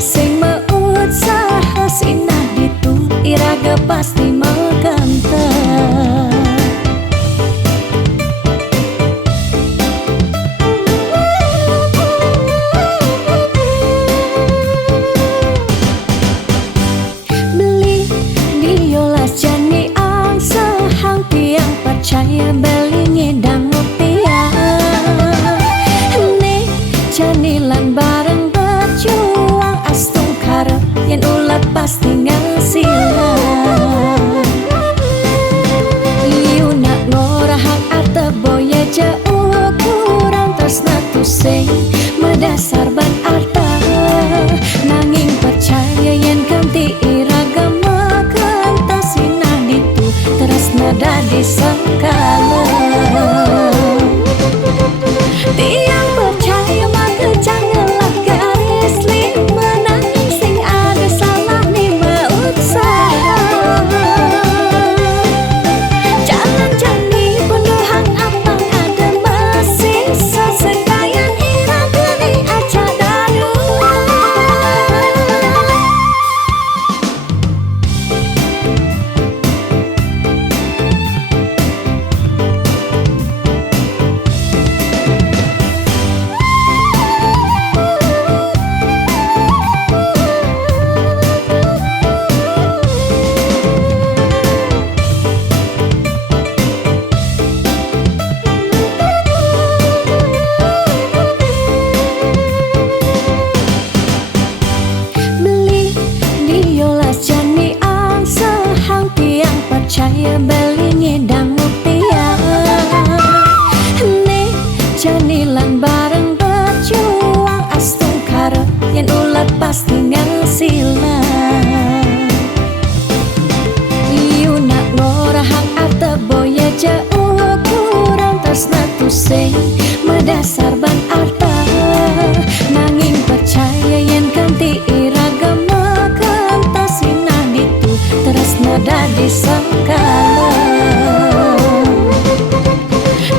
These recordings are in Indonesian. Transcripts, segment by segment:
sing meusaha sinah ditu iraga pasti maganta. Beli diolas jani ang sehang tiang percaya beli ngedang rupiah. Nih janilan bareng berjuang astung karep yen ulat pasti ngasilan. Iu nak ngorahak arte boya jauh kurang tresna tu sing medasar ban arta. Nanging percaya yen ganti iragama kantasina ditu tresna dadi sakala. Tiang percaya maka janganlah garis lima nanging sing ada salah ni meusaha. Jalan jani penuhan apang ada masih sesekayan iraga ni aja dadu. Beli diolas jani ang sehang tiang percaya beli ngedang rupiah. Nih janilan bareng berjuang astung karep yen ulat pasti ngasilan. Iu nak ngorahak arte boya jauh kurang tresna tu sing medasar ban arta. Nanging percaya yen ganti iragama kantasina ditu tresna dadi sakala.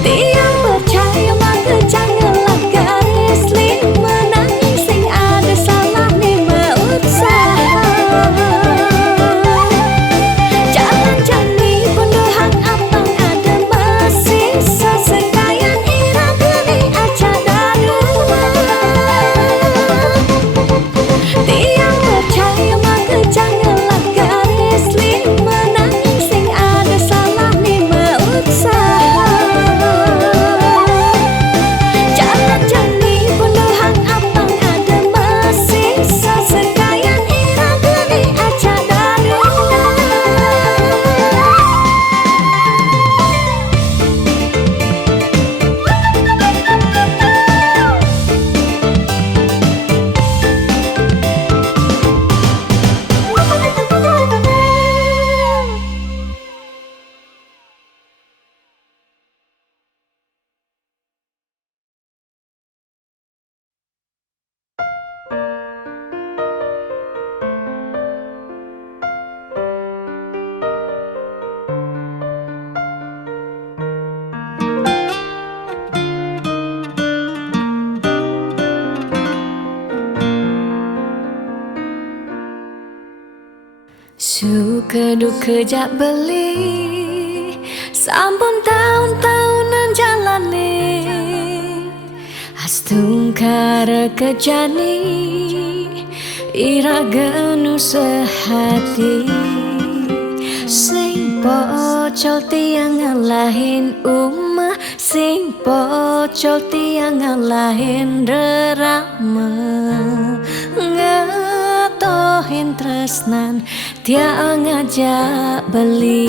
Tiang percaya maka janganlah garis lima nanging sing ada salah ni meusaha. Jalan jani penuhan apang ada masih sesekayan iraga ni aja dadu. Tiang percaya maka janganlah garis lima nanging sing ada salah ni meusaha. Jalan jani penuhan apang ada masih sesekayan iraga ni aja dadu. Suka duka jak beli sampun tahun-tahunan jalani astung kara kejani iraga nu sehati sing pocol tiang ngalahin umah sing pocol tiang ngalahin rerama ngatohin tresnan tiang ngajak beli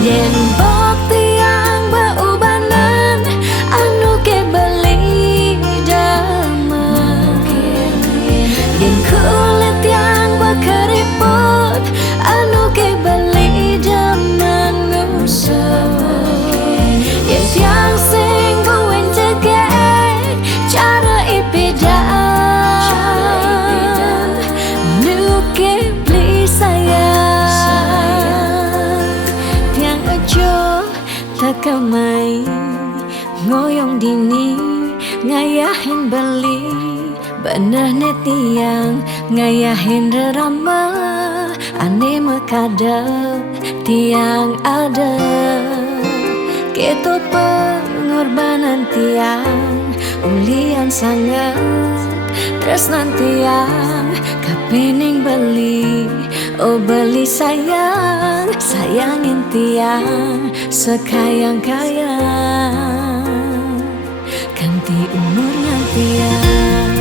yen bok tiang beubanan anu ke beli damai yen kulit yang berkeriput anu ke beli zaman usah yen tiang sing buin cegek cara ipidan nu ke beli sayang tiang ojo tekamai ngoyong dini ngayahin beli bener tiang ngayahin rerama ane mekadep tiang ada keto pengorbanan tiang ulian sangat tresnan tiang kapening beli oh beli sayang sayangin tiang sekayang-kayang ganti umurnya tiang.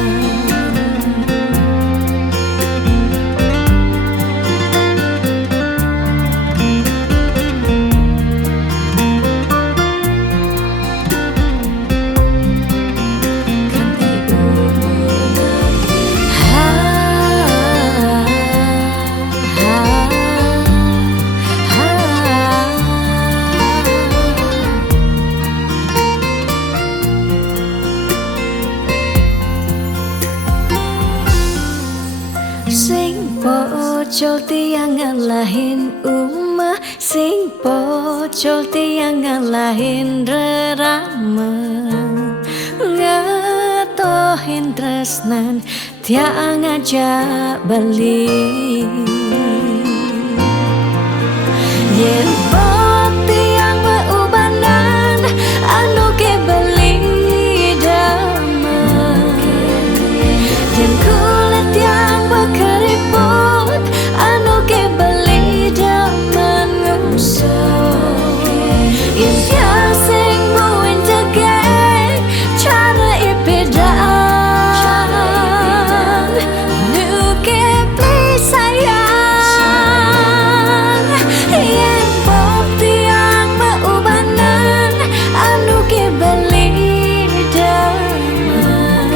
Sing pocol tiang ngalahin umah, sing pocol tiang ngalahin rerama, ngatohin tresnan tiang ngajak beli. Yen pot tiang beubanan anu ke beli dama, yen kulit tiang keriput anu ke beli daman ngusuk yen sing buin jegek cara ipedaan nu ke beli sayang yen bukti yang beubanan anu ke beli daman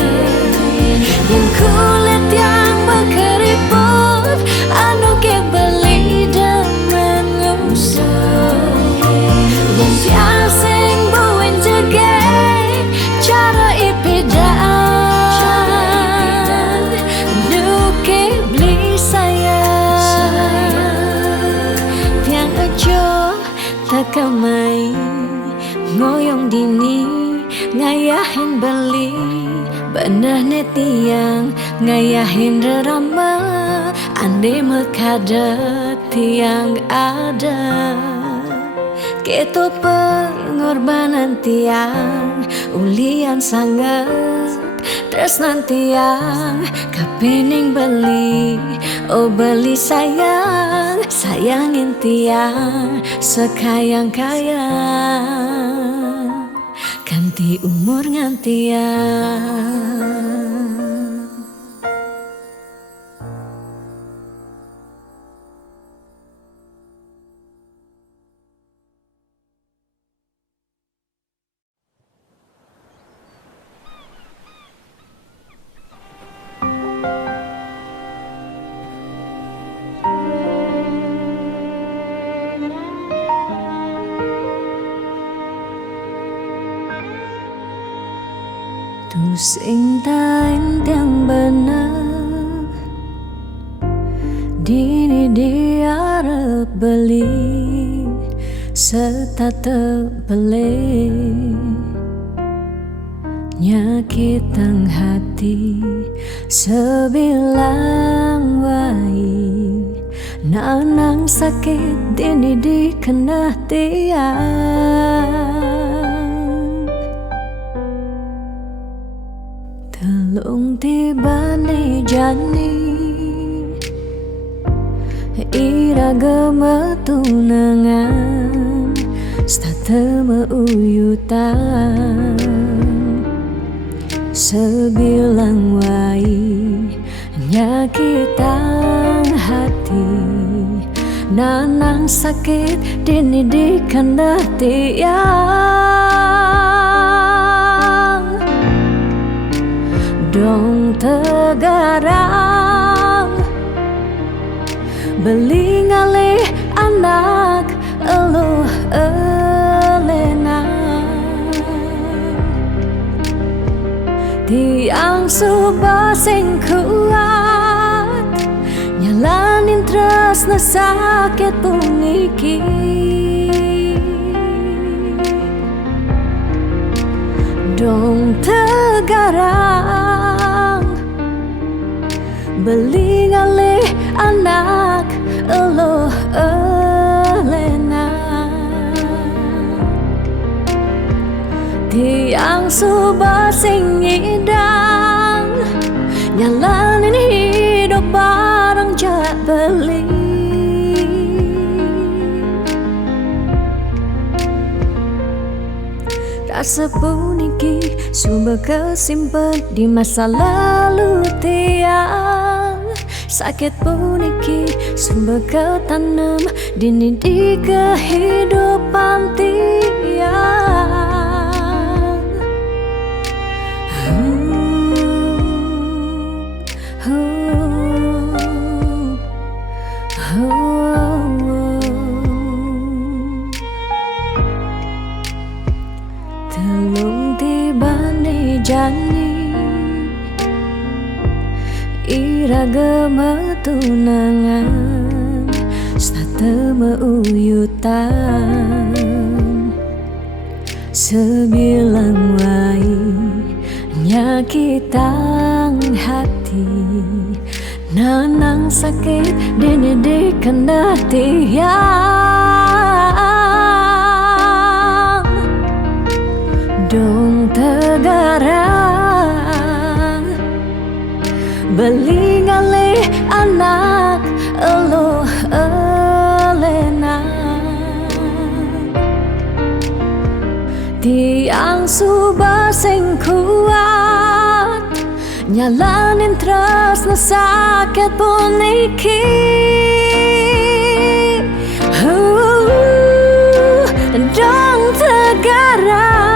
yen kulit yang keriput anu ke beli daman ngusuk yen sing buin jegek cara ipedaan nu ke beli sayang tiang aja takamai ngoyong dini ngayahin beli bener tiang ngayahin rerama ande mekadet tiang ada keto pengorbanan tiang ulian sangat tresnan tiang kapening beli oh beli sayang sayangin tiang sekayang-kayang ganti umur ngantiang. Tu sing tain tiang bener dini diarep beli setata beli nyakitang hati sebilang wai nanang sakit dini dikena tiang telung tibane jani iraga metunangan stata meuyutan sebilang wai nyakitang hati nanang sakit dini dikena tiang dong tegarang beli ngalih anak eluh elena tiang subah sing kuat nyalanin tresna sakit puniki dong tegarang beli ngalih anak eloh elena tiang subah sing ngidang nyalanin hidup bareng jak beli rasa puniki sumber kesimpan di masa lalu tiang sakit puniki sumber ketanam dini di kehidupan tiang telung tibane jani iraga tunangan sate meuyutan sebilang wai nyakitang hati nanang sakit dene de kendati dong tegarang beli ngalih anak eloh elena tiang subah sing kuat nyalanin tresna sakit puniki dong tegarang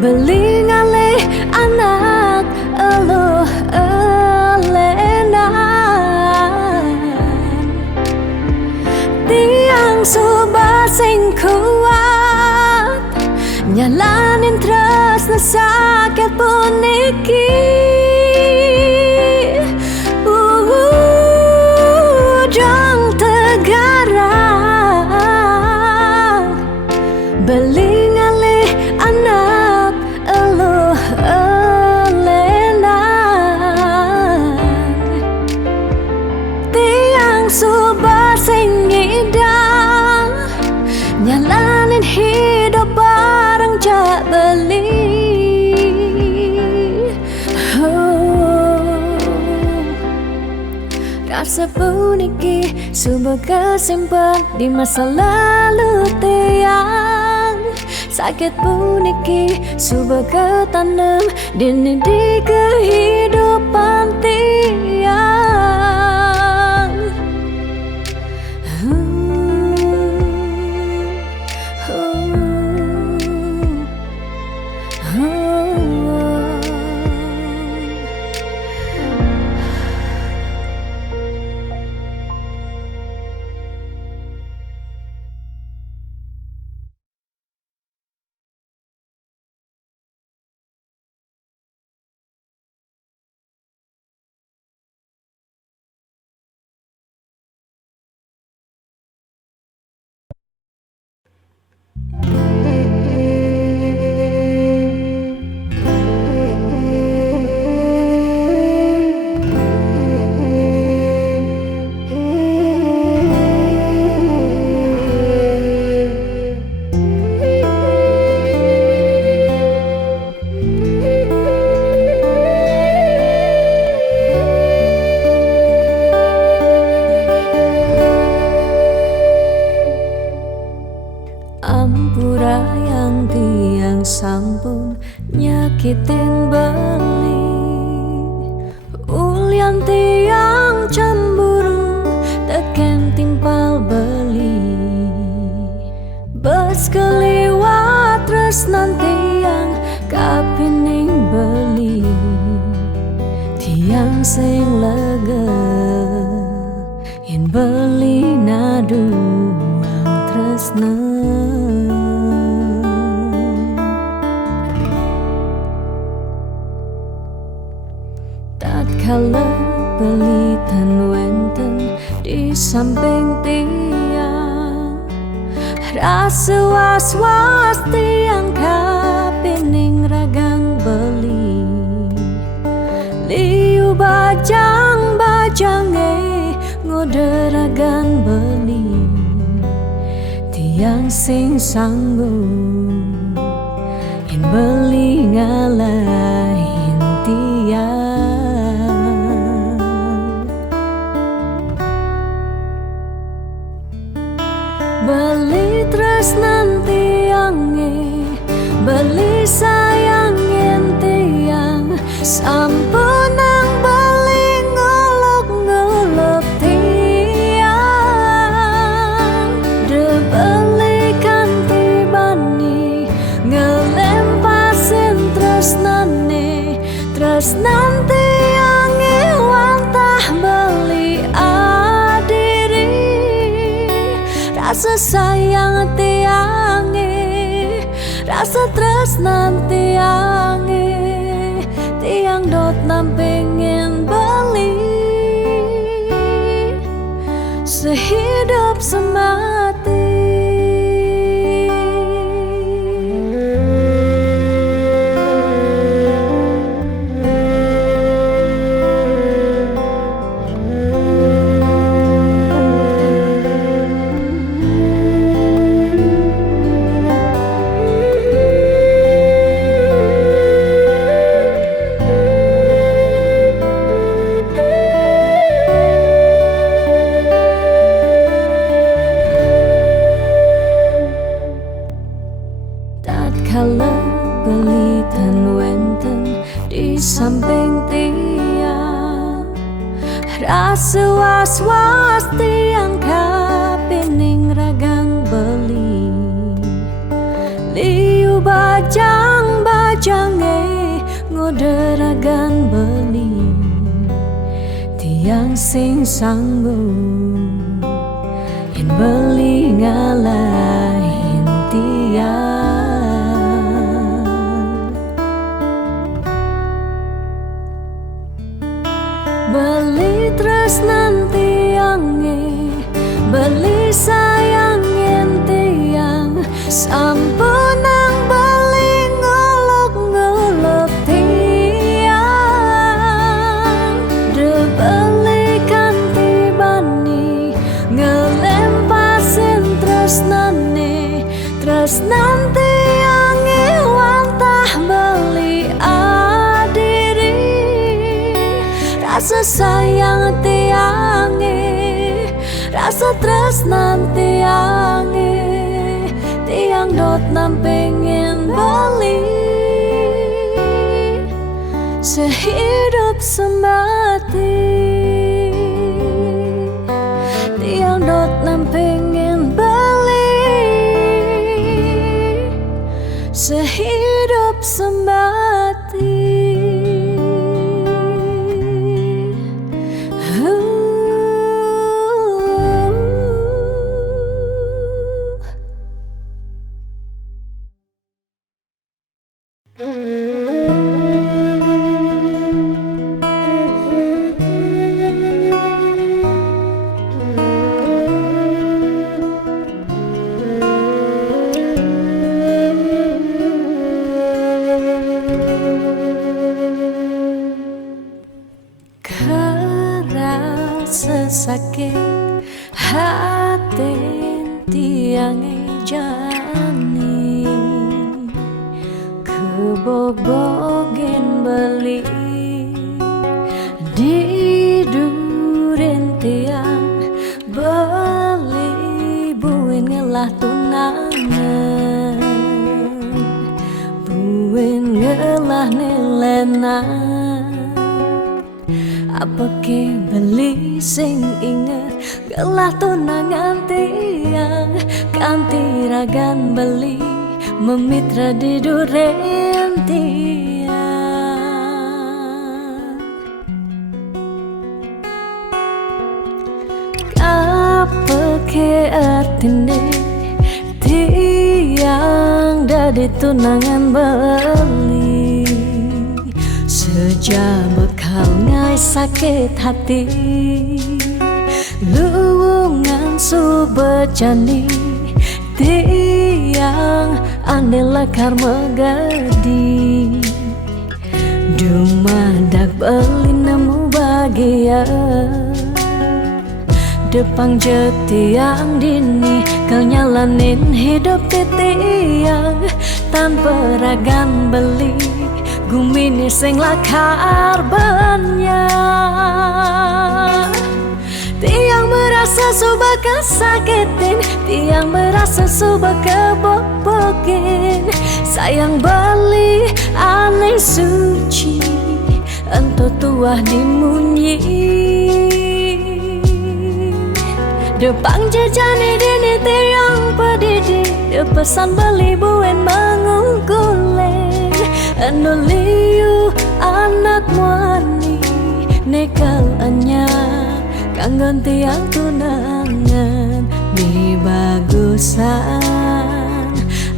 beli ngalih anak eloh elena tiang subah sing kuat nyalanin tresna sakit puniki dong tegarang beli ngalih anak eloh elena tiang subah sing ngidang nyalanin hidup bareng jak beli rasa puniki sumber kesimpan di masa lalu tiang sakit puniki sumber ketanam dini di kehidupan tiang ampura yang tiang sampun nyakitin beli ulian tiang cemburu teken timpal beli bas keliwat tresnan tiang kapining beli tiang sing lega yen beli naduang tresna tatkala pelitan wenten di samping tiang Rasa was-was tiang kapining ragang beli liu bajang-bajange ngoderagan beli tiang sing sanggup yen beli ngalahin tiang beli tresnan tiange beli sayangin tiang sampun nang beli ngolok-ngolok tiang de beli kanti bani ngelempasin tresnane tresnan tiange wantah beli adiri rasa sayang tiange rasa tresnan tiange tiang dot nampingin beli sehidup semati. Tatkala beli tan wenten di samping tiang rasa was-was tiang kapining ragang beli liu bajang-bajange ngoderagan beli tiang sing sanggup yen beli ngalahin tiang beli tresnan tiange beli sayangin tiang sampun nang beli ngolok-ngolok tiang de beli kanti bani ngelempasin tresnane tresnan tiange wantah beli adiri rasa sayang tiange rasa tresnan tiange tiang dot nampingin beli sehidup semati tiang dot nampingin beli sehidup semati. Sesakit hati tiange jani kebobogen beli di duren tiang beli buin ngelah tunangan buin ngelah nilenan apa ke beli sing inget gelah tunangan tiang kanti ragan beli memitra di duren tiang apa ke artine tiang dadi tunangan beli sejak bekal ngai sakit hati luwungan subejani tiang ane lekar megadi dumadak beli nemu bahagia Depang jetiang dini kau nyalanin hidup titiang tanpa ragan beli gumini sing lakar banyak tiang merasa suba kesakitin tiang merasa suba kebobokin sayang beli aneh suci ento tuah dimunyi Depang jejani dini tiang pedidi Depesan beli buen mengungkuleng Anuliu anak muani Nekal anya Kanggon tiang tunangan Di bagusan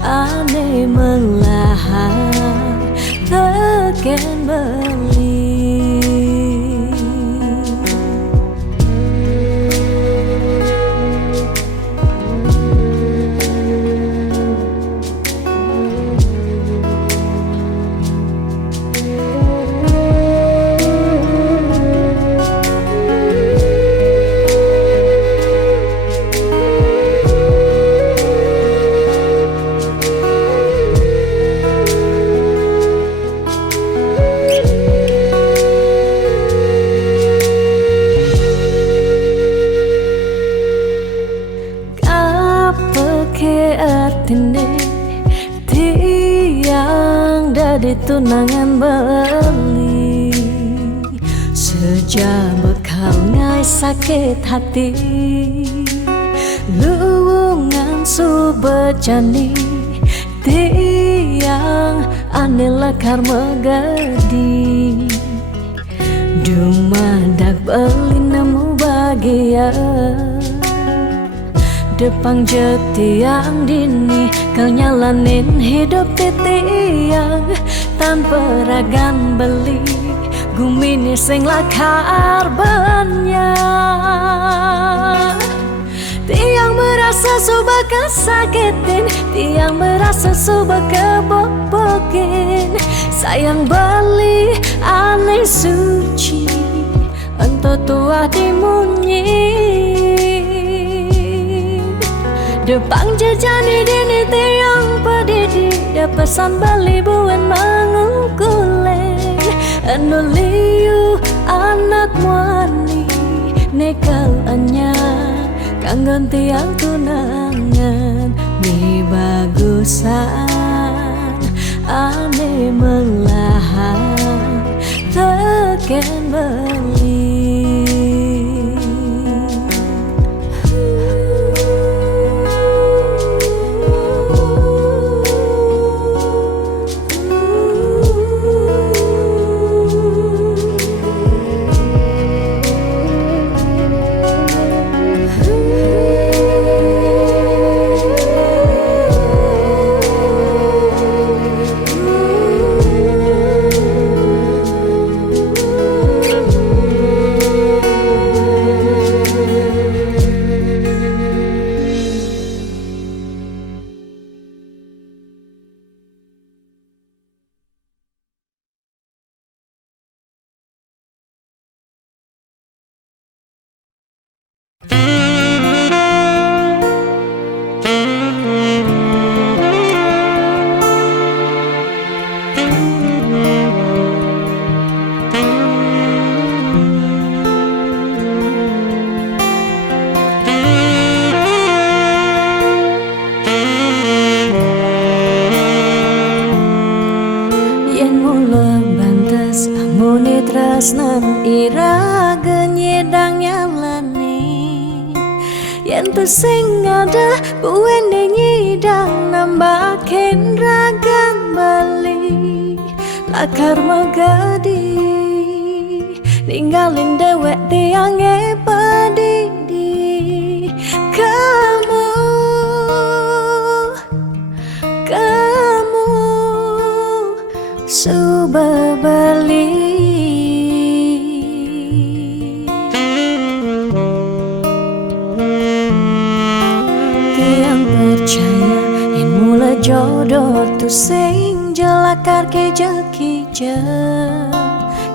Ane melahar Teken beli tiang dari tunangan beli sejak bekal ngai sakit hati luwungan subejani tiang ane lekar megadi dumadak beli nemu bahagia Depang jetiang dini kau nyalanin hidup titiang tanpa ragan beli gumini sing lakar banyak tiang merasa suba kesakitin tiang merasa suba kebobokin sayang beli aneh suci ento tuah dimunyi Depang jejani dini tiang pedidi Depesan beli buen mengungkuleng Anuliu anak muani Nekal anya Kanggon tiang tunangan Ni bagusan Ane melahar Teken beli Tresnan iraga nyedang nyalani yen tu sing ada buen nyidang nambahin ragan bali lakar megadi ninggalin dewek tiang pedidi kamu suba bali percaya jodoh tu sing jelakar ke jekija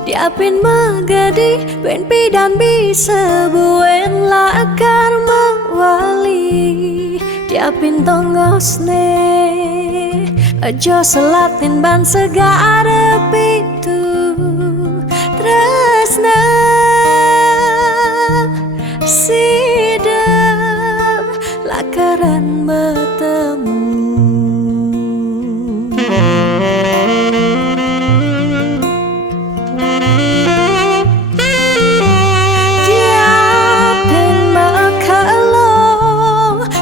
diapin magadi ben pidan bisa buen lakar mawali diapin tongosne aja selatin ban segara pitu tresna sidem lakaran bertemu diapin makalo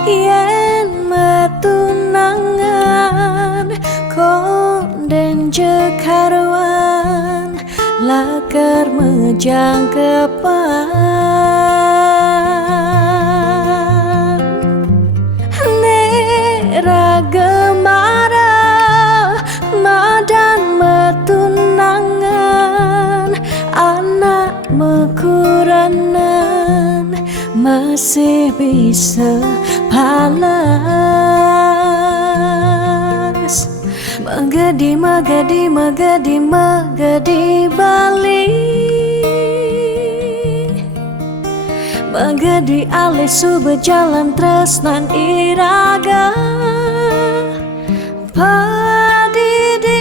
yen metunangan konden jekarwan lakar mejang kepan nera gemara madan metunangan anak mekuranan masih bisa palas magadi magadi magadi magadi balik magadi alisu berjalan tresnan iraga padidi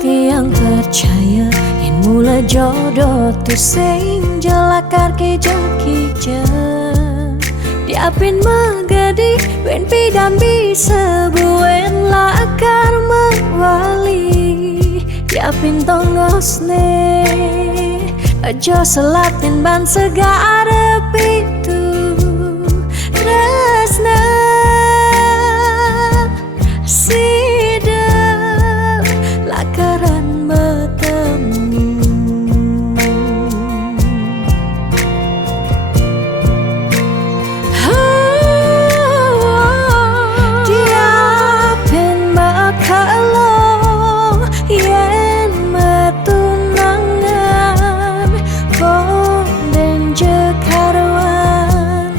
tiang percaya yang mula jodoh tu sing jelakar ke jekija diapin magadi ben pidan bisa buen lakar mawali diapin tongosne aja selatin ban segara pitu tresna sidem lakaran bertemu diapin makalo yen metunangan konden jekarwan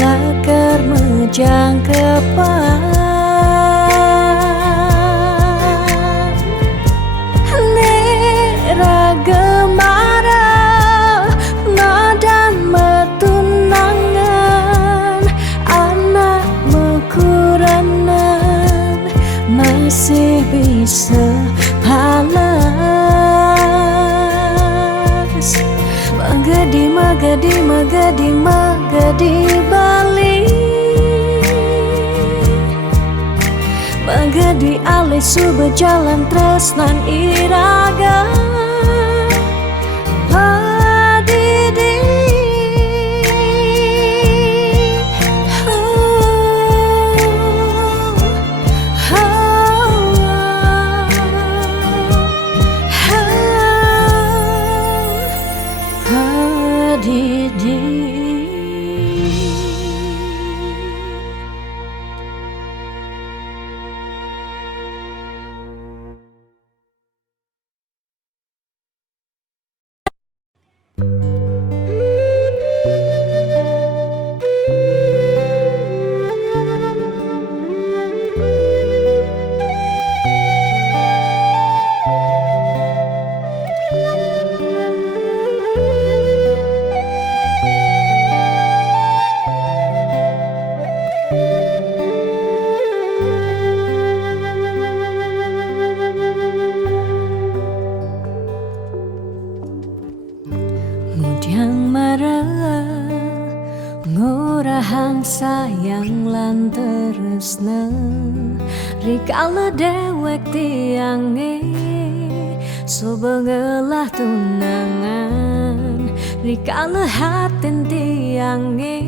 lakar mejang kepan gemara madan metunangan anak mekuranan masih bisa palas magadi magadi magadi magadi balik magadi alisu berjalan tresnan iraga padidi padidi Mudyang marah ngorahang sayang lan tresna rikala dewek tiange sobengelah tunangan rikala hatin tiange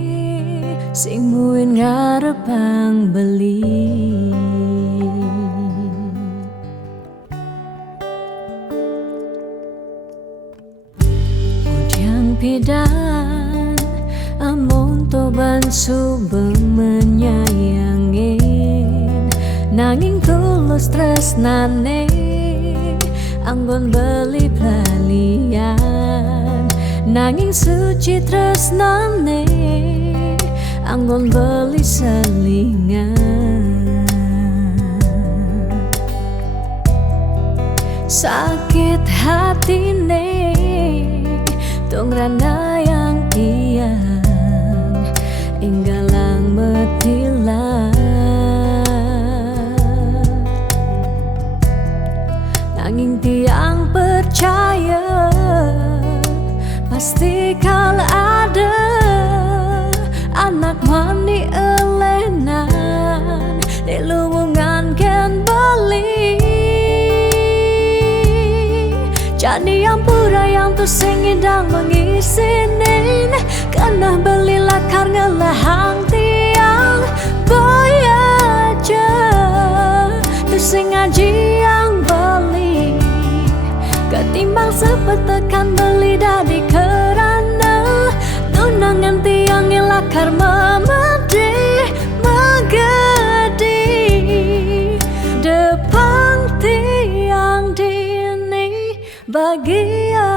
sing muin ngarepang beli subuh menyayangin, nanging tulus tresnane anggon beli pelalian, nanging suci tresnane anggon beli selingan. Sakit hatine tungrana yang tiang inggalang metilan, nanging tiang percaya pasti kalau ada anak mani elenan di luwungan ken beli. Jadi yang pura yang tu singidang mengisinin, kena beli lakar ngelahang tiang boy aja tu sing ngaji yang beli, ketimbang sepetekan beli dari kerana tunangan tiang lakar memedi megedi depan tiang dini bagian.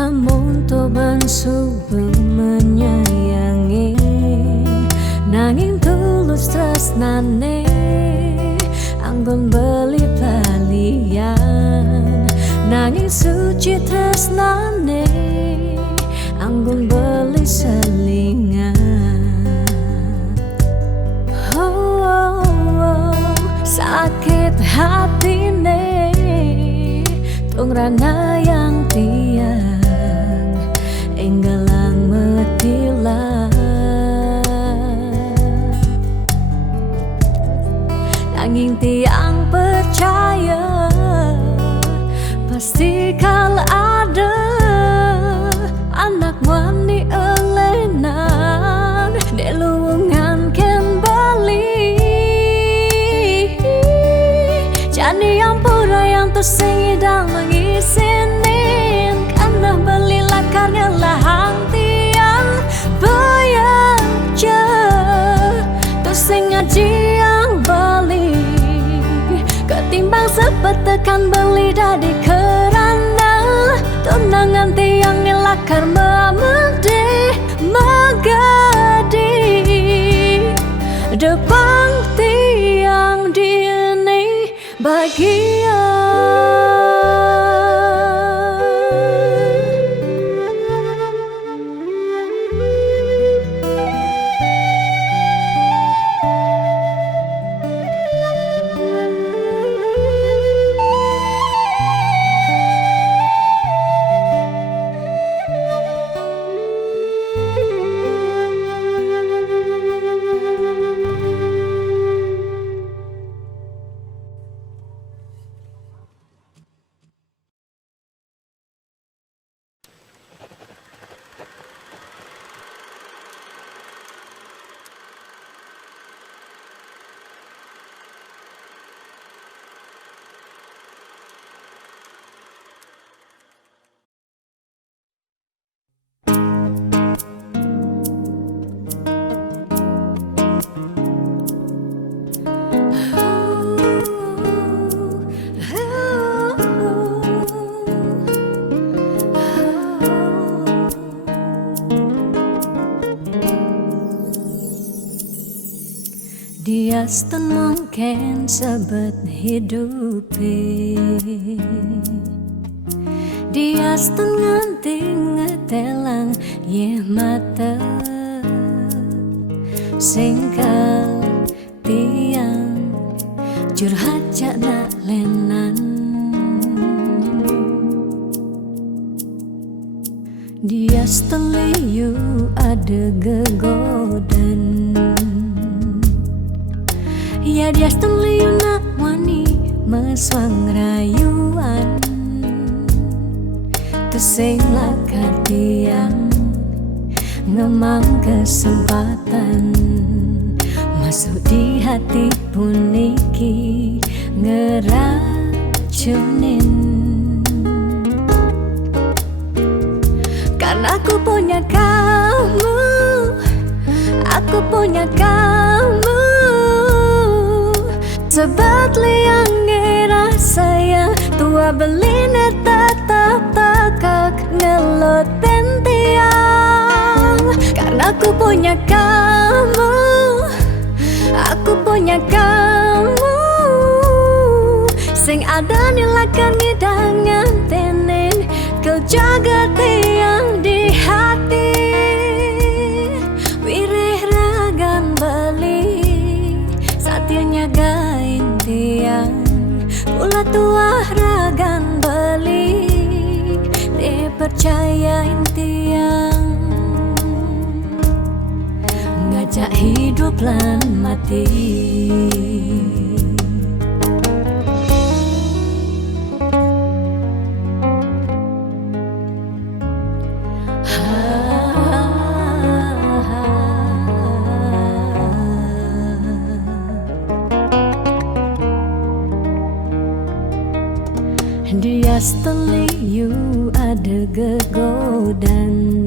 Amun to subuh menyayangi, nanging tulus tresnane anggon beli palian, nanging suci tresnane anggon beli selingan. Oh, sakit hatine tungrana yang tiang enggalang metilan, nanging tiang percaya pasti kalau ada anak wani elenan di luwungan ken bali. Jadi yang pura yang tu singidang mengisinin, karena beli lakar ngelahang tiang bayaja tu sing ngaji yang beli, ketimbang sepetekan beli dari kerana tunangan tiang lakar memedi megadi depan tiang dini bagian. Dias tan mungkin sebet hidupi, Dias tan nganti ngetelang ye mata singkal tiang curhat jana lenan. Dias tan liyu ada gegodan, ya dias tan liyu nak wani meswang rayuan. Tesing lakar tiang ngemang kesempatan masuk di hati puniki ngeracunin. Karena aku punya kamu, aku punya kamu, sebab liang ngira saya tua beline tetap takak ngelot tiang. Karena aku punya kamu, aku punya kamu, sing ada nilakan ngidangan tenin kau jaga tiang di hati. Wirih ragan beli saatnya gain tiang, ulah tuah ragan beli dipercayain tiang. Ngajak hidup lan mati. Dias tan liyu ada gegodan,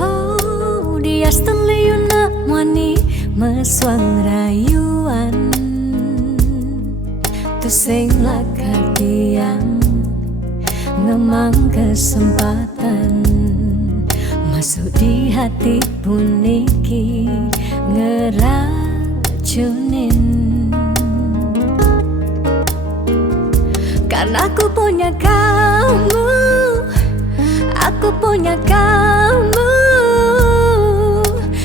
oh dias tan liyu nak wani meswang rayuan. Tusing lakar tiang ngemang kesempatan masuk di hati puniki ngeracunin. Karena aku punya kamu, aku punya kamu,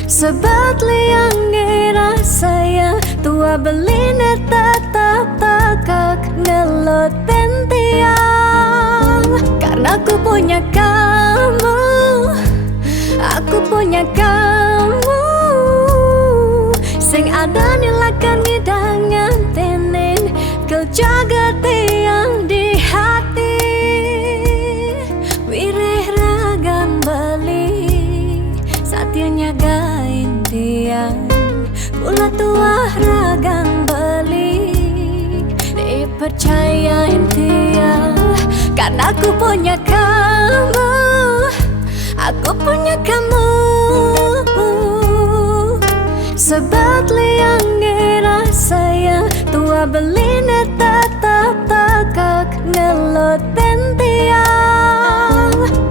sebab liang ngira saya tua beline tetap takak ngelot tiang. Karena aku punya kamu, aku punya kamu, sing ada nilakan ngidangan tenin kau jaga tiang di hati. Wirih ragan beli saatnya gain tiang, ulah tuah ragan beli dipercayain tiang. Karena aku punya kamu, aku punya kamu, sebab liang ngira saya tua beline tetap takak ngelot tiang.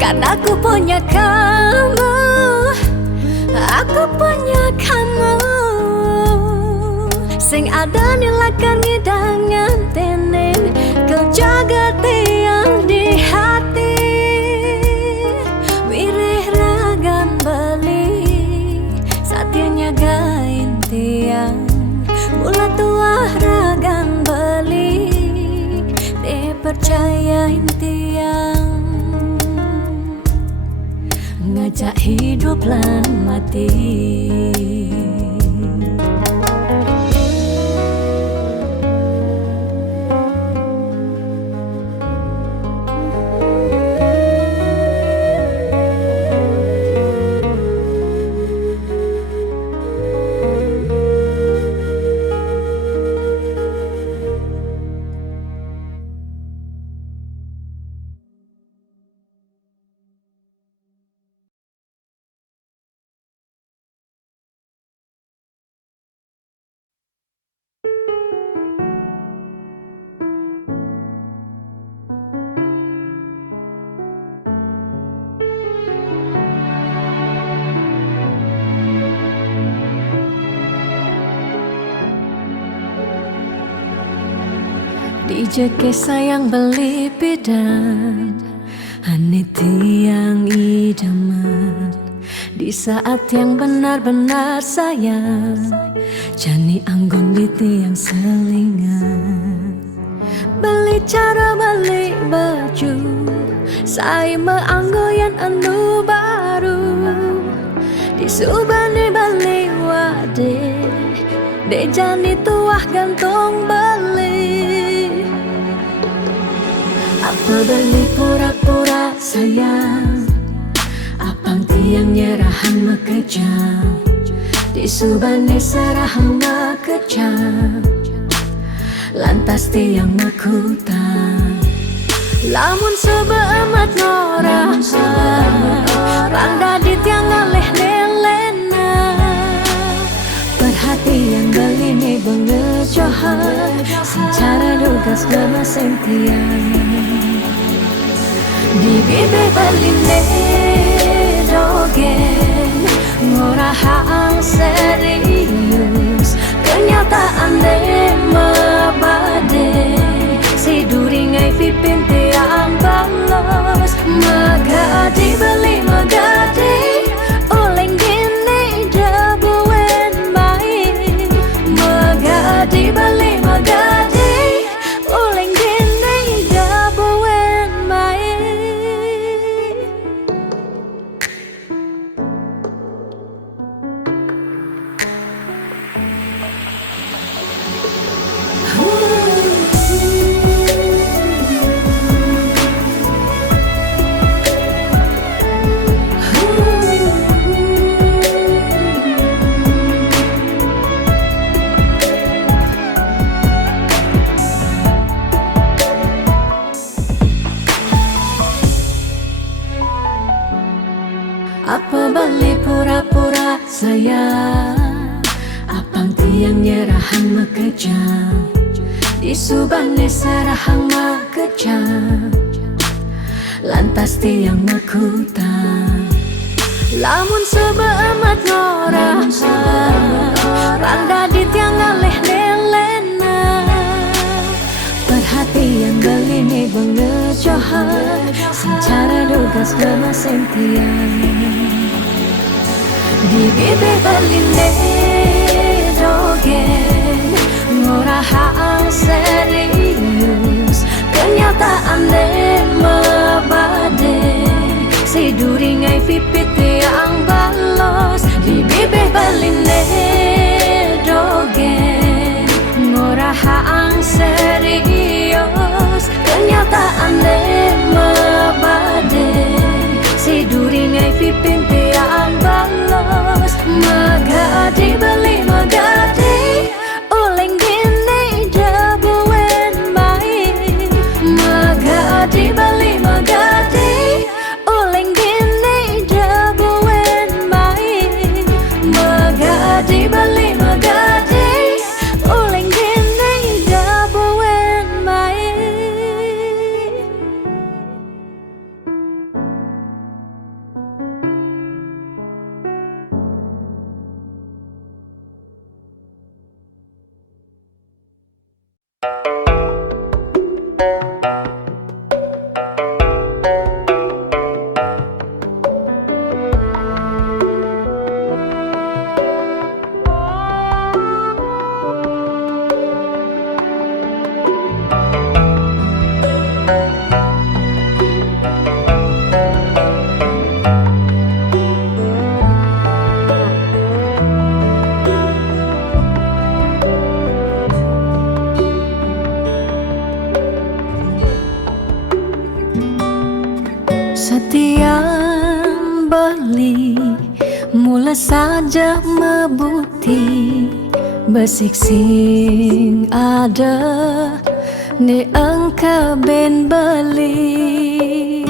Karena aku punya kamu, aku punya kamu, sing ada nilakan ngidangan tenin kau jaga tiang di hati. Wirih ragan beli saatnya gain tiang, ulah tuah ragan beli dipercayain tiang. Ngajak hidup lan mati. Dijeke sayang beli bidan Ane tiang idaman di saat yang benar-benar sayang Jani anggon di tiang selingan Beli cara beli baju Saya meanggoyan anu baru Di subane beli wade De jani tuah gantung beli Apa beli pura-pura sayang Apang tiang nyerahan mekejam Di subane serahang mekejam Lantas tiang mekutang Lamun sebeemat ngorah Randa di tiang ngaleh nelena Perhatian beli nih bengejohan Secara dugas gemaseng tiang Di bibe beli dogen Ngorahang serius Kenyataan de mabade Si duringai pipin tiang balos Magadi beli magadi Oleng gini jabuen baik Magadi beli magadi Oleng gini jabuen baik Apa beli pura-pura sayang Apang tiang nyerahan mekejam Di subane serahang mekejam Lantas tiang mekutang Lamun sebeemat ngorah Randa di tiang ngaleh nelena Perhatian beli nih bengejohan Secara dugas gemaseng tiang Di bibe beli dogen Ngorahang serius Kenyataan de mabade Si duringai pipit tiang balos Di bibe beli dogen Ngorahang serius Kenyataan de mabade Si duringai pipin tiang balos Magadi beli magadi Oleng gini jabuen baik Magadi beli magadi Oleng gini jabuen baik Magadi beli magadi Oleng gini jabuen baik Setiap beli mula saja mebuti Besik sing ada ni engkau ben beli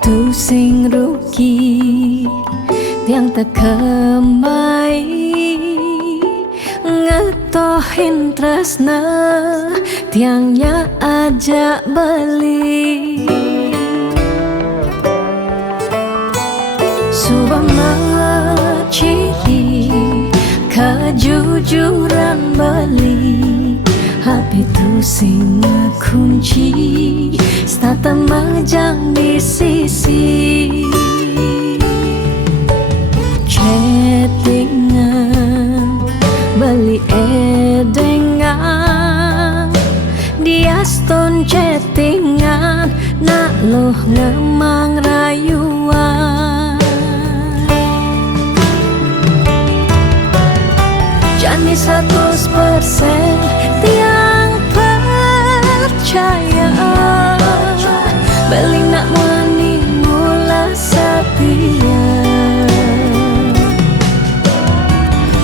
Tu sing rugi tiang tak kemai Ngetohin tresna tiangnya ajak beli Subama ciri kejujuran beli HP tu sing kunci, starter majang di sisi. Chattingan beli edengan, dia stone chattingan, nak loh ngemang rayuan. Jani 100% tiang percaya, beli nak mani mula setia.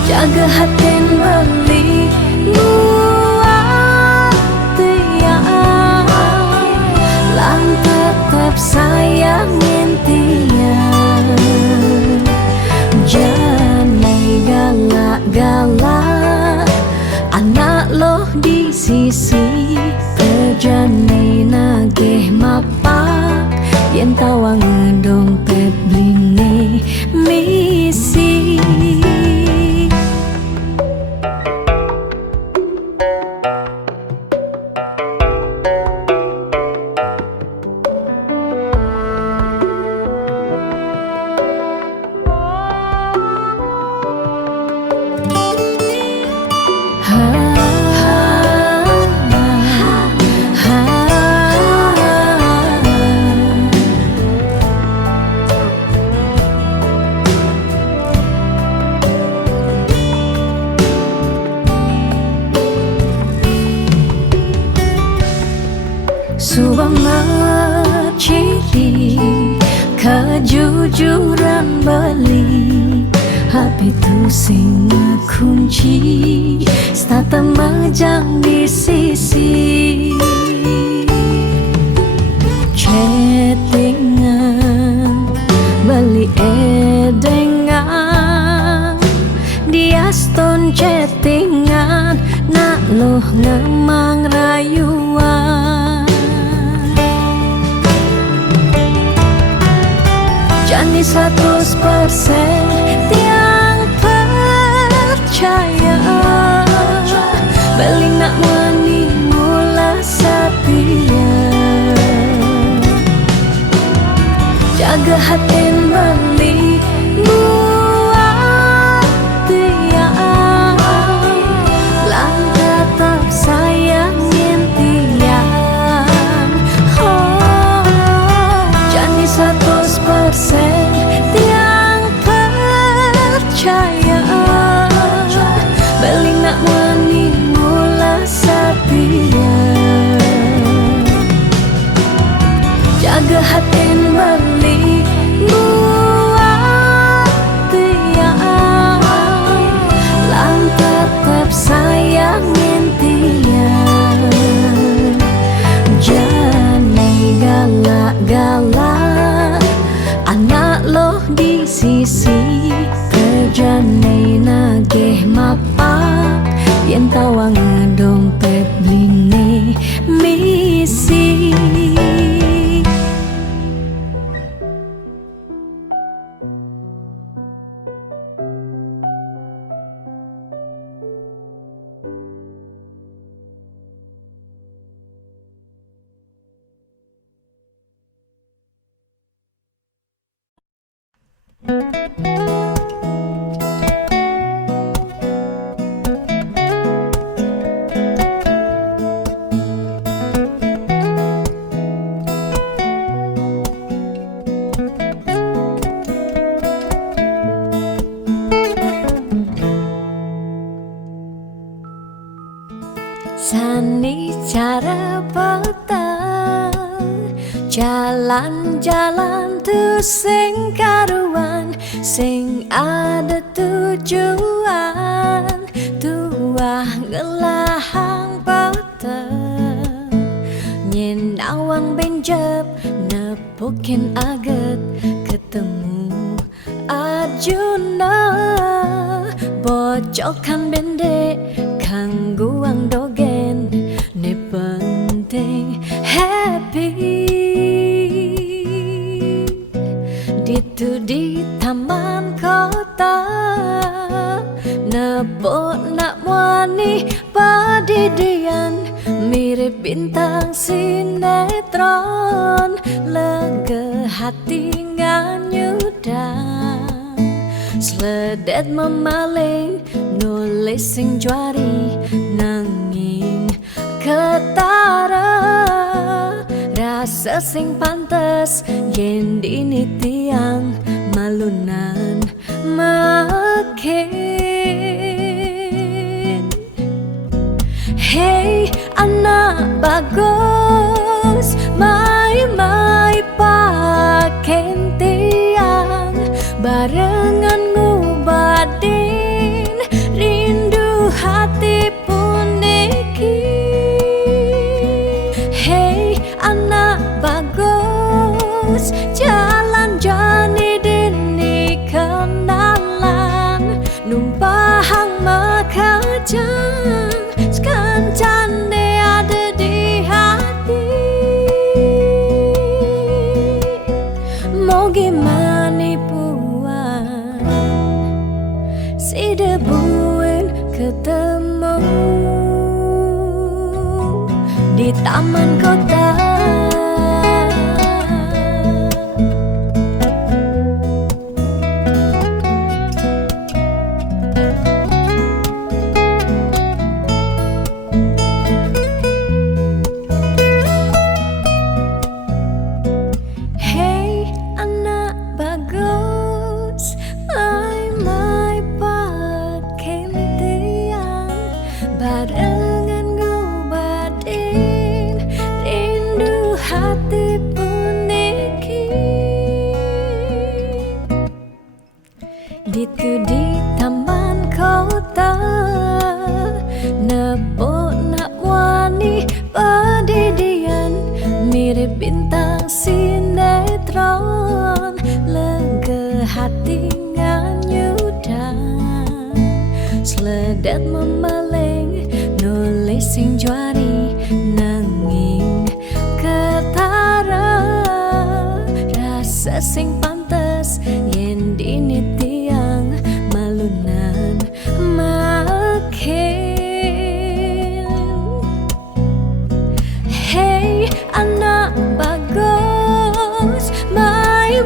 Jaga hati beli buat dia, lang tetap sayangin dia. Jangan galak-galak, anak loh di sisi. Terjani nagih mapak, yen tawang dompet blingi misi. Subang ciri kejujuran beli, HP tu sing kunci, starter majang di sisi. Chattingan beli edengan, dia stone chattingan, nak loh ngemang rayuan. Jani 100% tiang percaya, beli nak mani mula setia. Jaga hati beli buat dia, lang tetap sayangin dia. Jani 100% tiang percaya, beli nak mani mula setia. Jaga hati beli buat dia, lang tetap sayangin dia. Jangan galak-galak, anak loh di sisi. Terjani nagih mapak, yen tawang dompet blingi misi. Sani cara petang, jalan-jalan tu sing karuan, sing ada tujuan, tuah ngelahang petang. Nyen awang benjep nepukin aget, ketemu Arjuna. Bocokan bendek kangguang dogen, ne penting happy. Ditu di taman kota, Nepok nak wani padidian mirip bintang sinetron, lega hati nganyudan, sledet memaling nulis sing juari nanging ketara, rasa sing pantes yen dini tiang malunan makin. Hey anak bagus, mai paken tiang barengan ngubadin rindu hati puniki. Hey anak bagus, jalan jani dini kenalan, numpahang makajang sekancane ada di hati. Mau gimana puan si debuin ketemu di taman kota. Hey anak bagus, mai pakai tiang barengan ngobadin rindu hati puniki. Ditu di taman kota, nepok nak wani padidian mirip bintang sinetron, lega hati nganyudan, sledet memaling nulis sing juari nanging ketara, rasa sing pantes yen dini tiang malunan makin. Hey anak bagus, mai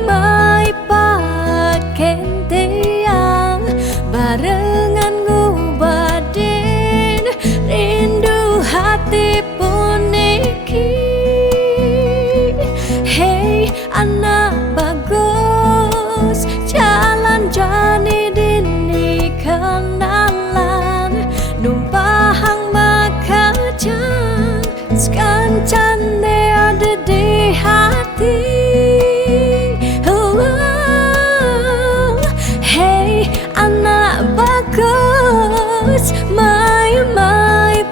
paken tiang barengan ngubadin rindu hati puniki. Hey anak bagus, jalan jani dini kenalan, numpahang makajang sekancane ada di hati. Hey anak bagus, mai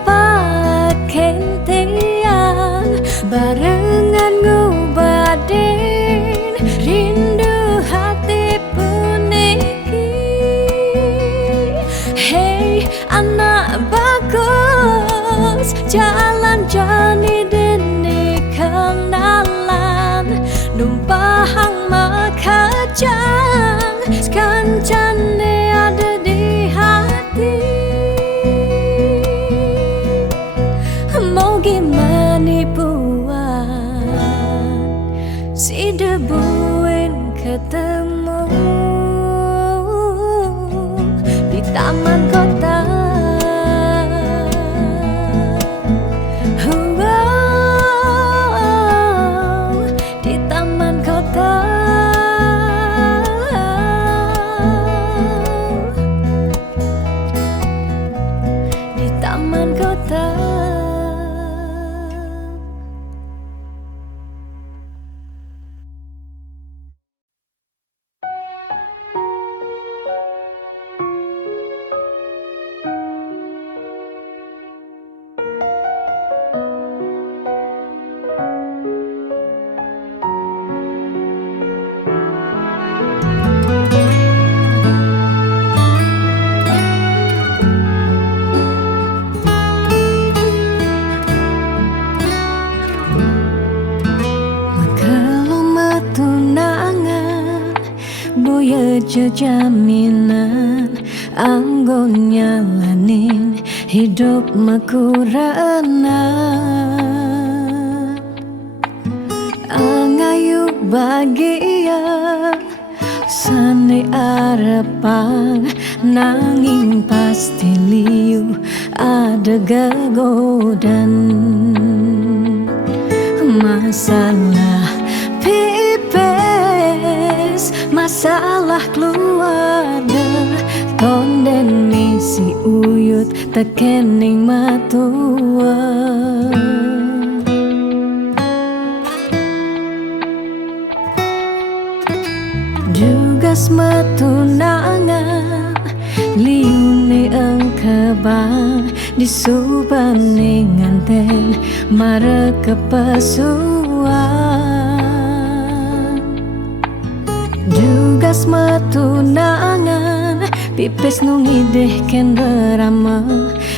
paken tiang barengan ngubadin rindu hati puniki. Hey anak bagus, jalan jani dini kenalan, numpahang makajang sekancane ada di hati. Mau gimana puan si debuin ketemu di taman kota. Di taman kota. Di taman kota. Jaminan anggon nyalanin hidup makurana angayu bahagia sane arepang nanging pasti liu ada gegodan masalah pipes masalah keluarga tonden misi uyut tekening matua Dugas metunangan liune engkebang disubane nganten mare kepasuan Dugas metunangan pipis nungideh ken berama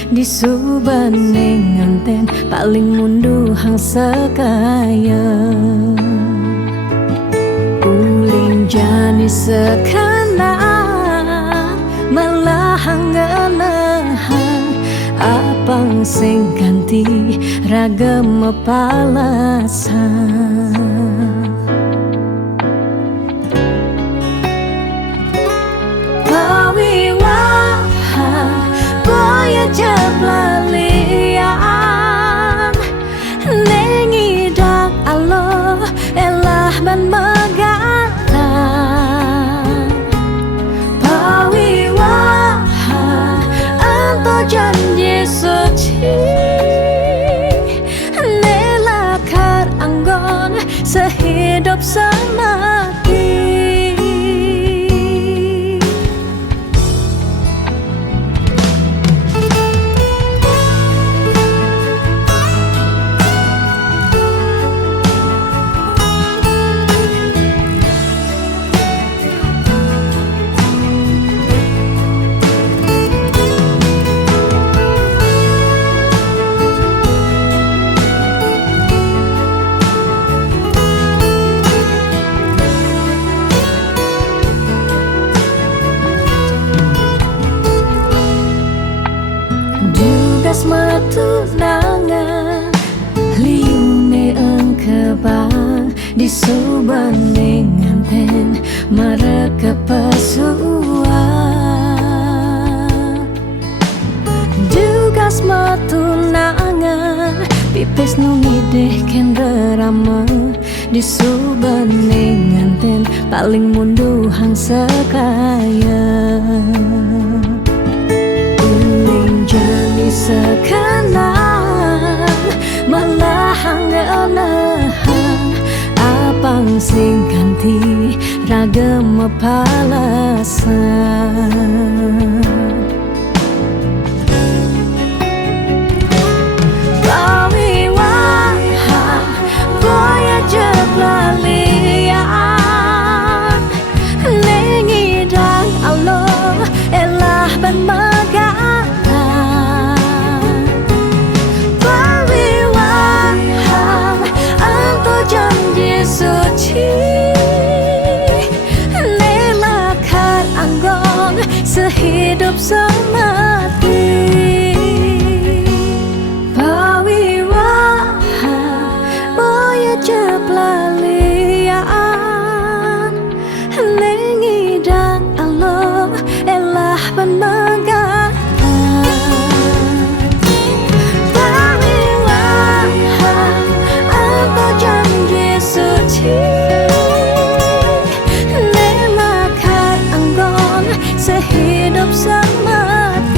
disubane nganten paling mundu hang sekaya jani sekana melahang nganahan apang sing ganti ragam palasan pawiwahan boya jablalian nengidak Allah elah ban janji suci nelakar anggon sehidup semati Dugas metunangan liune engkebang disubane nganten mereka pesuan Dugas metunangan pipis nungideh ken berama disubane nganten paling mundu hang sekaya jani sekanan melahang nganahan apang sing ganti ragam palasan pawiwahan boya jeblalian nengidang Allah elah ban suci nelakar anggon sehidup semati pawiwahan boya jeblalian nengidang Allah elah ban sehidup semati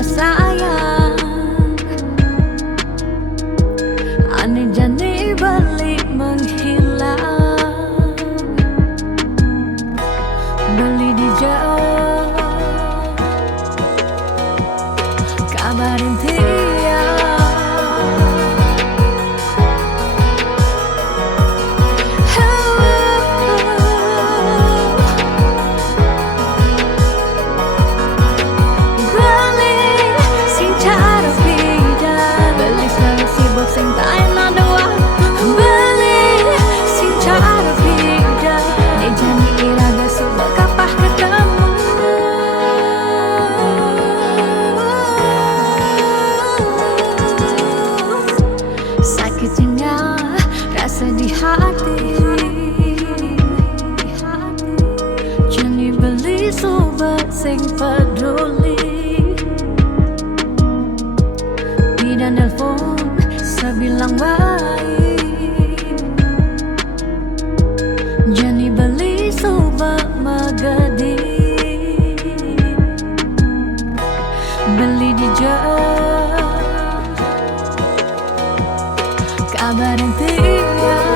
lah sayang. Aneh jani balik menghilang, beli di jauh kabarin tiang. Sing tak enak doa beli sing cara beda ne jani iraga sudah kapah ketemu. Sakitnya rasa di hati, jani beli sobat sing peduli. Bidan nelfon bilang baik, jani beli sobat magadi, beli di jauh kabarin tiang.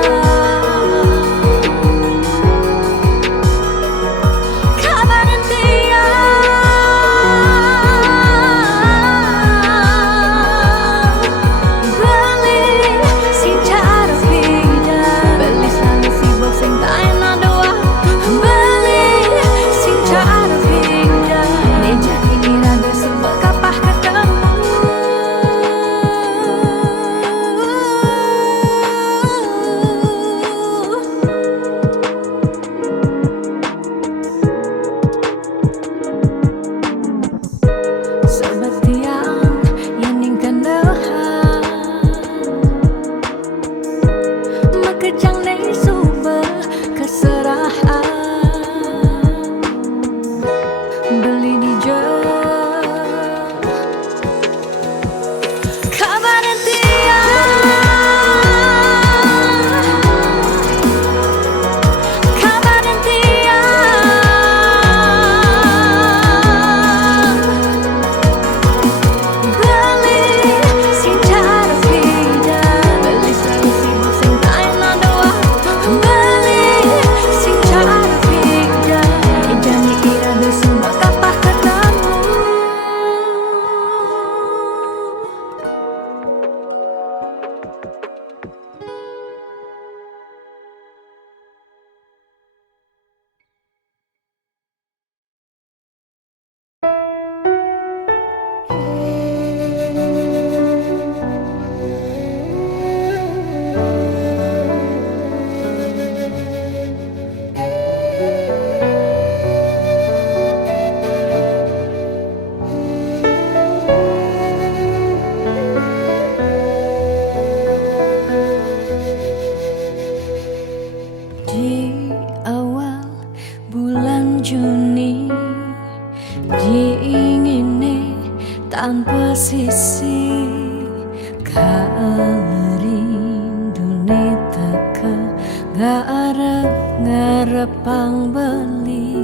Kejang neng suba keserahan, beli di jauh kabarin tiang, kabarin tiang, beli sing cara beda, beli selalu sibuk sing tak enak doa beli sing cara beda jani iraga sudah kapah ketemu. Di awal bulan Juni diingini tanpa sisi, kalerindu teka ngarep-ngarepang beli.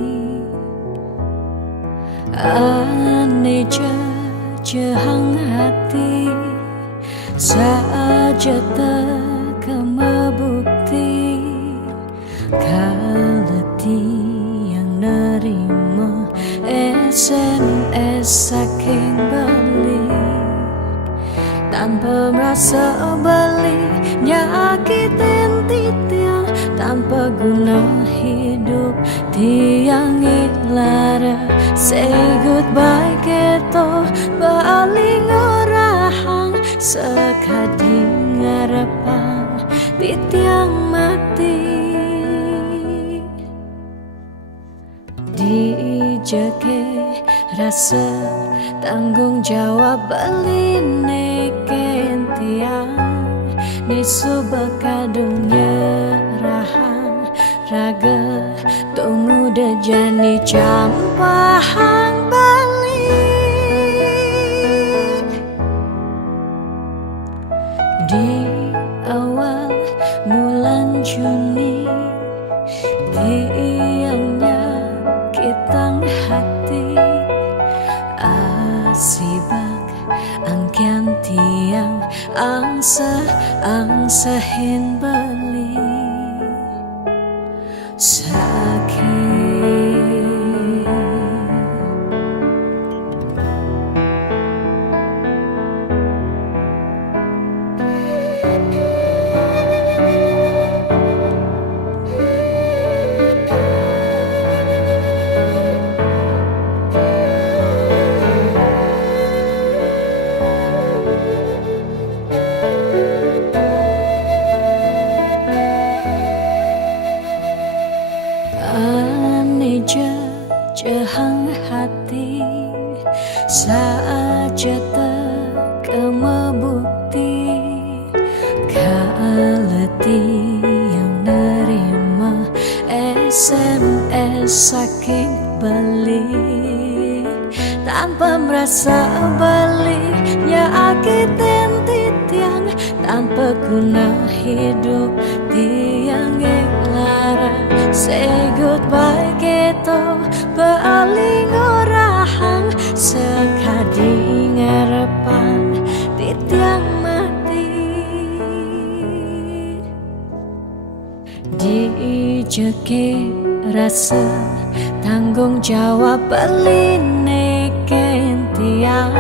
Ane jehang hati saja teka mebukti, kaleti yang nerima SMS saking beli, tanpa merasa beli nyakitin titiang, tanpa guna hidup tiang ilara. Say goodbye keto baling orahang sekadi ngarepang titiang mati. Dijake rasa tanggung jawab beli neken tiang, nisu bakadung nyerahan raga tunggu dejani campahang bali. Di awal bulan Juni tiangnya kitang hati asibah tiang angsa hin beli sakit. Jahang hati saja tekemebukti kaleti yang nerima SMS saking beli tanpa merasa baliknya akitin titiang tanpa guna hidup tiang yang larang. Say goodbye gitu paling orahang sekadi ngarepan titiang mati dijeki rasa tanggung jawab beline kentiang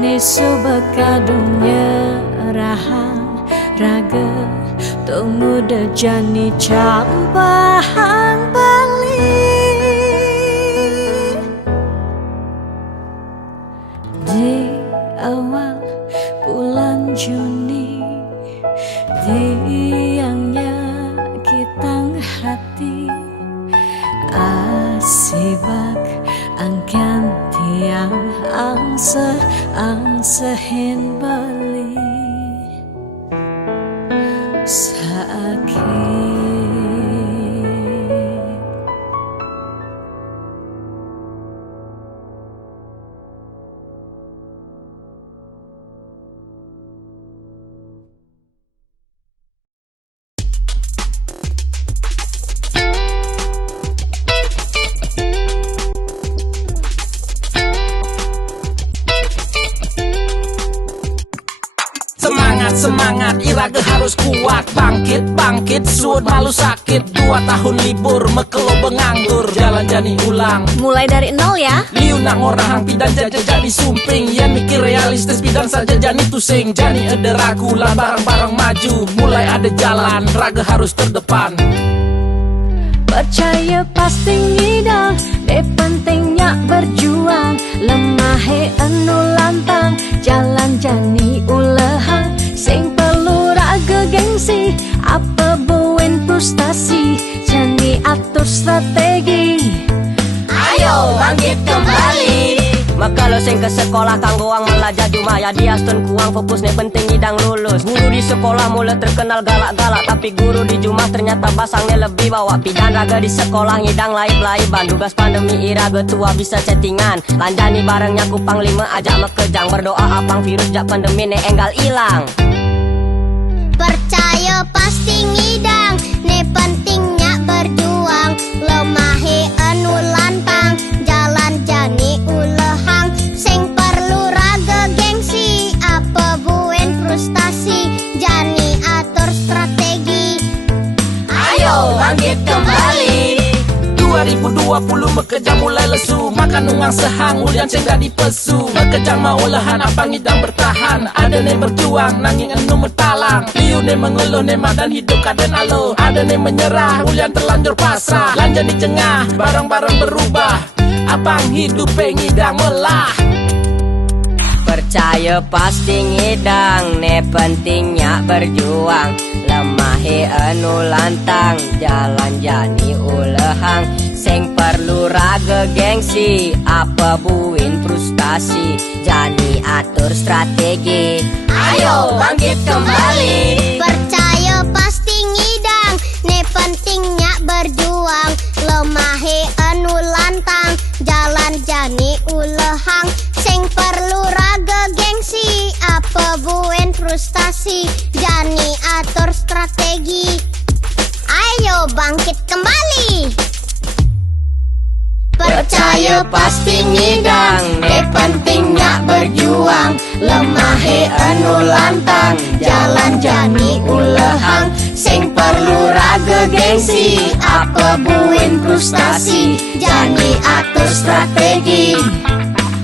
nesu bekadunya rahang raga tunggu dejani campahang bali di awal bulan Juni tiangnya kitang hati asibak angkan tiang angsa hin bali sakit. Semangat, iraga harus kuat. Bangkit, suut malu sakit. 2 tahun libur, mekelo benganggur. Jalan jani ulang, Mulai dari nol ya. liu nak ngorang pidan jaja jadi sumping. Yan mikir realistis pidan saja jani tusing. Jani ada ragu lah bareng-bareng maju. Mulai ada jalan, raga harus terdepan. Percaya pasti ngidang, pentingnya berjuang. Lemahe anu lantang, jalan jani ulehang. Sing perlu raga gengsi, apa buin frustasi. Jani atur strategi, Ayo bangkit kembali. Maka lo sing ke sekolah kanggo ang belajar cuma ya dia stun kuang fokusnya penting idang lulus. Guru di sekolah mulai terkenal galak-galak, tapi guru di Jumah ternyata basangnya lebih bawa pidan. Raga di sekolah ngidang laib-laiban, tugas pandemi iraga tua bisa chattingan. Lanjani barengnya kupang 5 ajak mekejang, berdoa apang virus jak pandemi ne enggal ilang. Percaya pasti ngidang, ne pentingnya berjuang. Lemahe anu lantang, jalan jani ulehang. Sing perlu raga gengsi, apa buen frustasi. Jani atur strategi, Ayo bangkit kembali. 2020 mekejang mulai lesu, makan ungang sehang ulian cengga di pesu. Mekejang mau lahan apa ngidang bertahan, ada ne berjuang nanging enu metalang. Liu ne mengeluh ne madan hidup kaden alo, ada ne menyerah ulian terlanjur pasrah. Lanjut di cengah barang-barang berubah, abang hidup ngidang melah. Percaya pasti ngidang, ne pentingnya berjuang. Lemahe anu lantang, jalan jani ulehang. Sing perlu raga gengsi, apa buin frustasi. Jani atur strategi, ayo bangkit kembali. percaya pasti ngidang, ne pentingnya berjuang. Lemahe anu lantang, jalan jani ulehang. Sing perlu raga gengsi, apa buen frustasi. Jani atur strategi, ayo bangkit kembali. Percaya pasti ngidang, ne pentingnya berjuang. juang Lemahe anu lantang Jalan jani ulehang Sing perlu raga gengsi Apa buin frustasi Jani atur strategi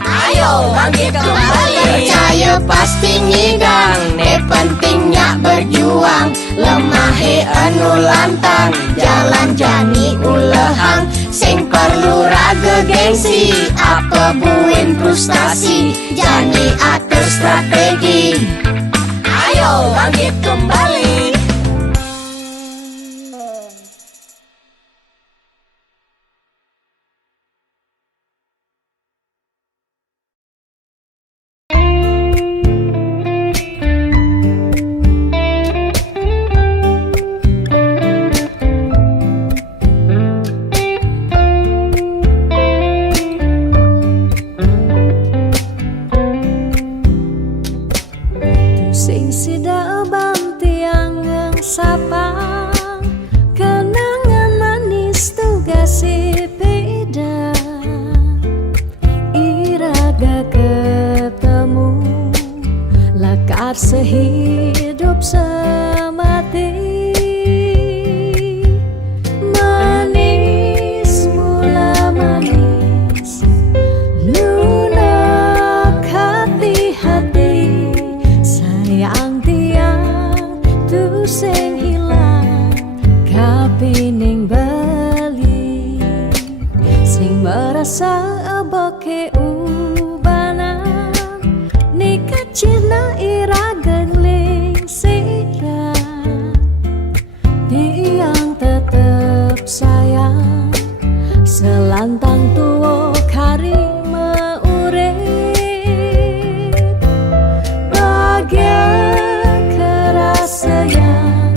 Ayo bangkit kembali Percaya pasti ngidang Ne pentingnya berjuang Lemahe anu lantang Jalan jani ulehang Sing perlu raga gengsi Apa buin frustasi Jani atur strategi Ayo bangkit kembali Sing sida bantiang sapang kenangan manis tugas sepeda iraga ketemu lakar sehidup semati manis mula manis lunak hati-hati sayang tiang tu sing hilang kapining bali sing merasa aboke ubanan nikah cina irageng ling sirah tiang tetep sayang selantang tuo kari meurep sayang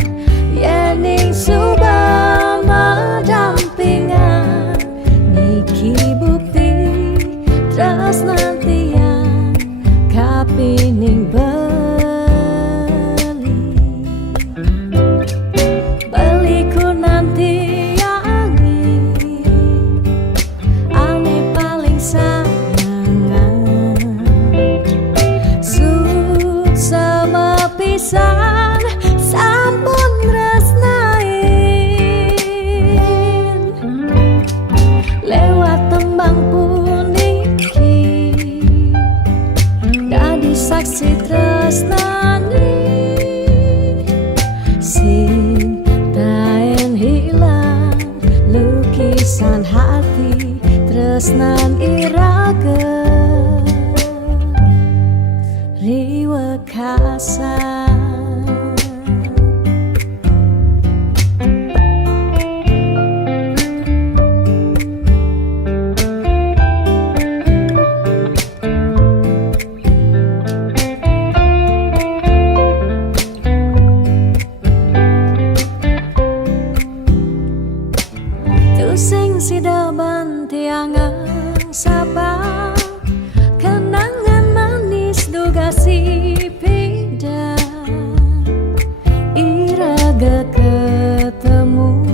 yening subama dampingan niki bukti tresnantian kapining beliku nanti ane paling sayangan sut sama pisan sampun tresnain lewat tembang puniki dadi saksi tresnani sing taen hilang lukisan hati tresnan irage riwekasan sing sida bantiangan sabang kenangan manis duga si peda iraga ketemu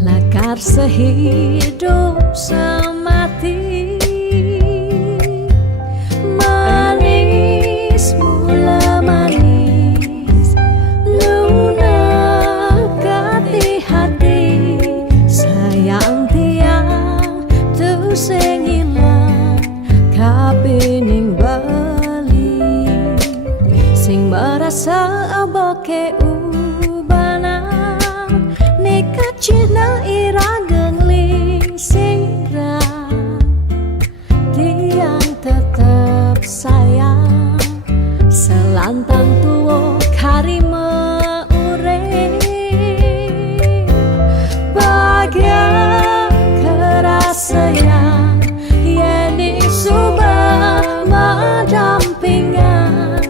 lakar sehidup semati manis mula manis lunak hati-hati sayang tiang tu sing ilang kapining bali sing merasa aboke ubanan nikah cina irageng ling sirah tiang tetep sayang selantang tuo kari meurep sayang yening subama dampingan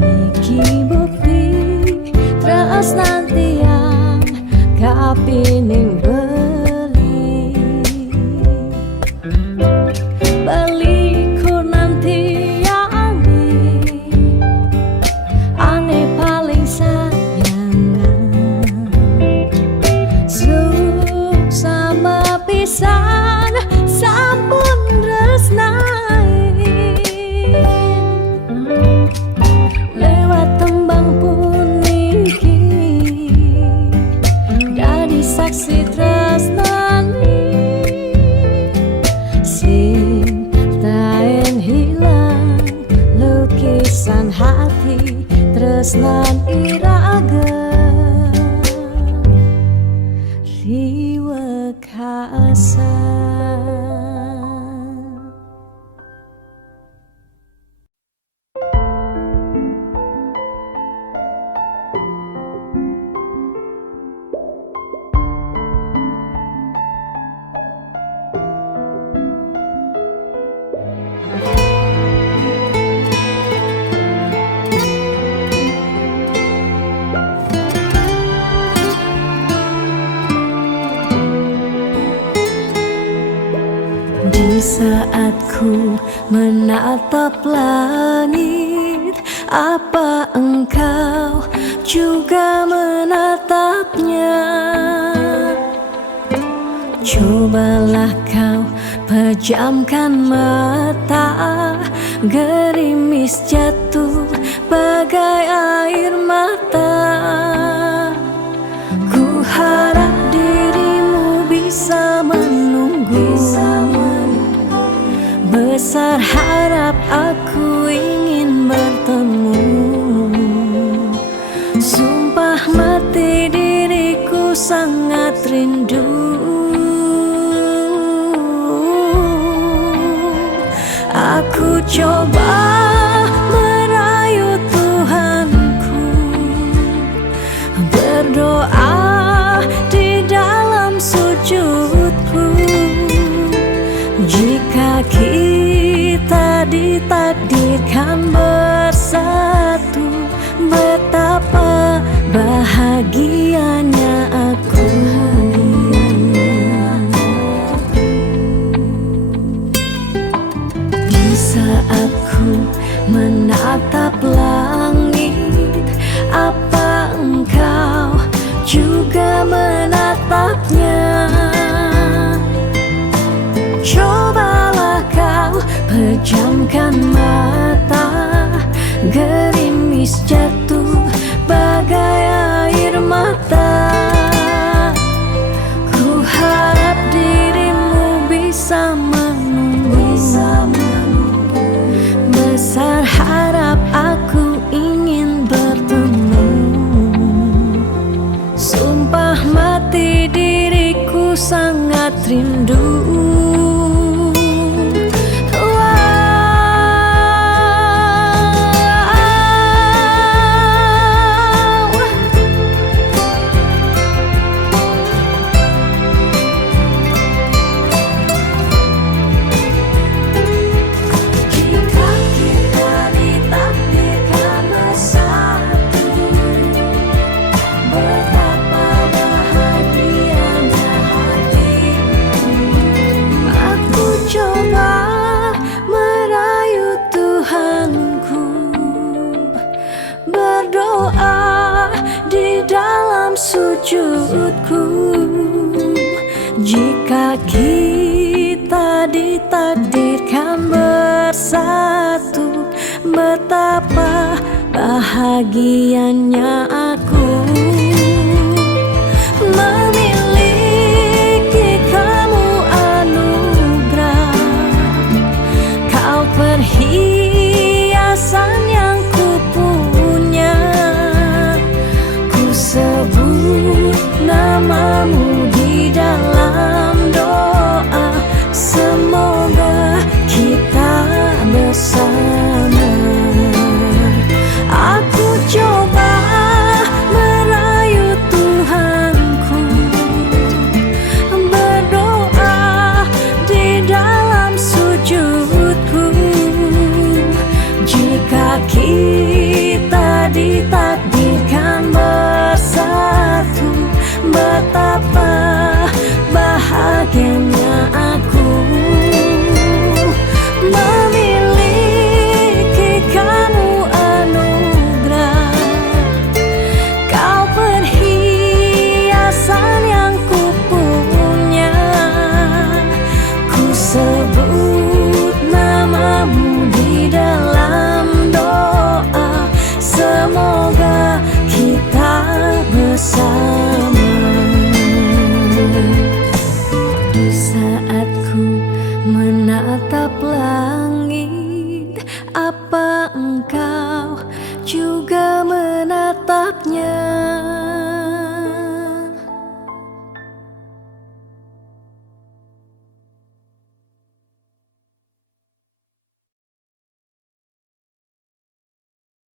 niki bukti tresnantian kapining beliku nanti tresnan iraga liwekasa. Di saat ku menatap langit, apa engkau juga menatapnya? Cobalah kau pejamkan mata, gerimis jatuh bagai air mata. Ku harap dirimu bisa menunggu. Besar harap aku ingin bertemu. Sumpah mati diriku sangat rindu. Aku coba merayu Tuhanku, berdoa di dalam sujudku. Jika kita ditakdirkan bersatu, betapa bahagianya aku. Di saat ku menatap langit, apa engkau juga menatapnya? Cobalah kau pejamkan mata, gerimis jatuh bagai air mata. Ku harap dirimu bisa menunggu. Besar harap aku ingin bertemu. Sumpah mati diriku sangat rindu. Berdoa di dalam sujudku. Jika kita ditakdirkan bersatu, betapa bahagianya aku. Memiliki kamu anugerah, kau perhiasan yang kupunya. Ku sebut namamu di dalam doa, semoga kita bersama. Aku coba merayu Tuhanku, berdoa di dalam sujudku. Jika kita ditakdirkan bersatu, betapa bahagianya aku. Memiliki kamu anugerah, kau perhiasan yang kupunya. Ku sebut namamu di dalam doa, semoga kita bersama. Di